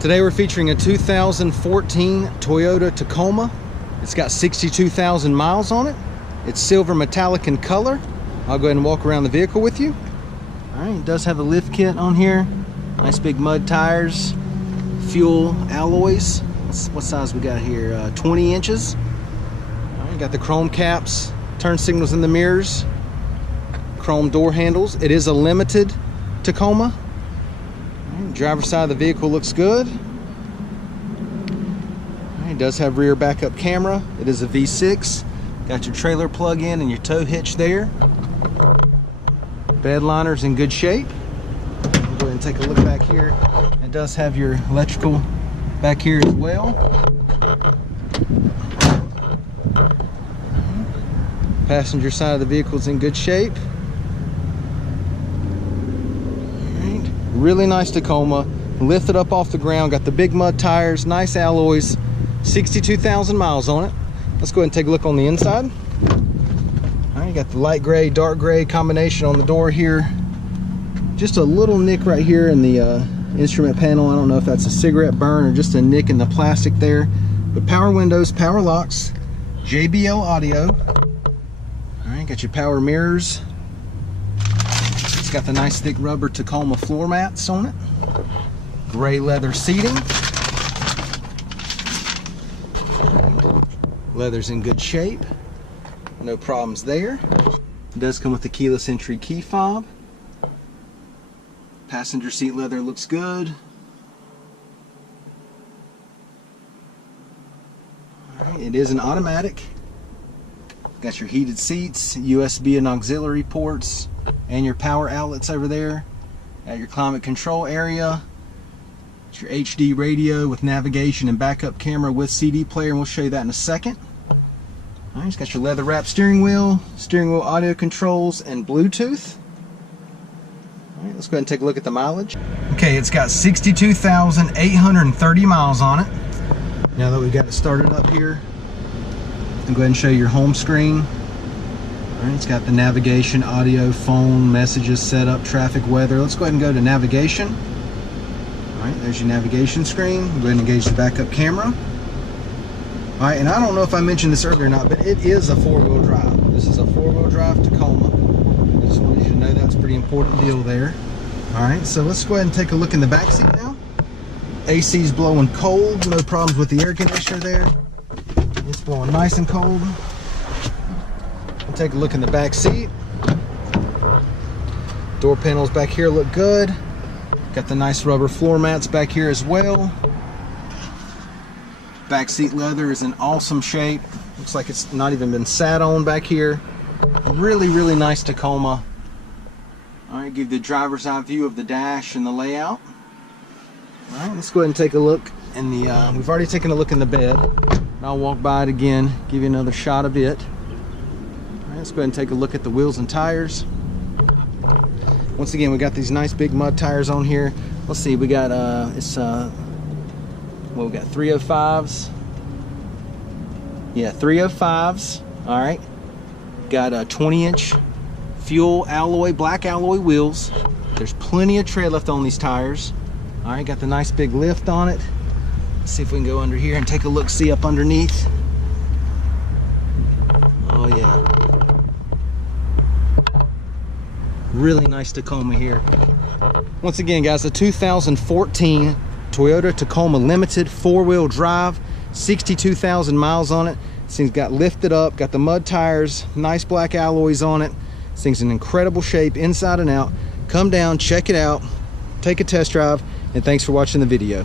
Today we're featuring a 2014 Toyota Tacoma. It's got 62,000 miles on it. It's silver metallic in color. I'll go ahead and walk around the vehicle with you. All right, it does have a lift kit on here. Nice big mud tires, fuel alloys. What size we got here? 20 inches. All right, got the chrome caps, turn signals in the mirrors, chrome door handles. It is a limited Tacoma. Driver's side of the vehicle looks good. It does have rear backup camera. It is a V6. Got your trailer plug-in and your tow hitch there. Bed liner's in good shape. We'll go ahead and take a look back here. It does have your electrical back here as well. Passenger side of the vehicle is in good shape. Really nice Tacoma, lifted up off the ground, got the big mud tires, nice alloys, 62,000 miles on it. Let's go ahead and take a look on the inside. All right, got the light gray, dark gray combination on the door here. Just a little nick right here in the instrument panel. I don't know if that's a cigarette burn or just a nick in the plastic there. But power windows, power locks, JBL audio. All right, got your power mirrors. It's got the nice thick rubber Tacoma floor mats on it. Gray leather seating. Leather's in good shape. No problems there. It does come with the keyless entry key fob. Passenger seat leather looks good. All right, it is an automatic. Got your heated seats, USB and auxiliary ports, and your power outlets over there. At your climate control area. It's your HD radio with navigation and backup camera with CD player, and we'll show you that in a second. All right, it's got your leather wrapped steering wheel audio controls, and Bluetooth. All right, let's go ahead and take a look at the mileage. Okay, it's got 62,830 miles on it. Now that we've got it started up here, I'll go ahead and show you your home screen. All right, it's got the navigation, audio, phone, messages, setup, traffic, weather. Let's go ahead and go to navigation. All right, there's your navigation screen. We'll go ahead and engage the backup camera. All right, and I don't know if I mentioned this earlier or not, but it is a four-wheel drive. This is a four-wheel drive Tacoma. I just wanted you to know that's a pretty important deal there. All right, so let's go ahead and take a look in the back seat now. AC's blowing cold, no problems with the air conditioner there. It's blowing nice and cold. We'll take a look in the back seat. Door panels back here look good. Got the nice rubber floor mats back here as well. Back seat leather is in awesome shape. Looks like it's not even been sat on back here. Really, really nice Tacoma. All right, give the driver's eye view of the dash and the layout. All right, let's go ahead and take a look in the, we've already taken a look in the bed. I'll walk by it again, give you another shot of it. All right, let's go ahead and take a look at the wheels and tires. Once again, we got these nice big mud tires on here. Let's see, we got well, we got 305s. Yeah, 305s. All right. Got a 20-inch fuel alloy, black alloy wheels. There's plenty of tread left on these tires. All right, got the nice big lift on it. Let's see if we can go under here and take a look, see up underneath. Oh yeah. Really nice Tacoma here. Once again, guys, a 2014 Toyota Tacoma Limited four-wheel drive, 62,000 miles on it. This thing's got lifted up, got the mud tires, nice black alloys on it. This thing's in incredible shape inside and out. Come down, check it out, take a test drive, and thanks for watching the video.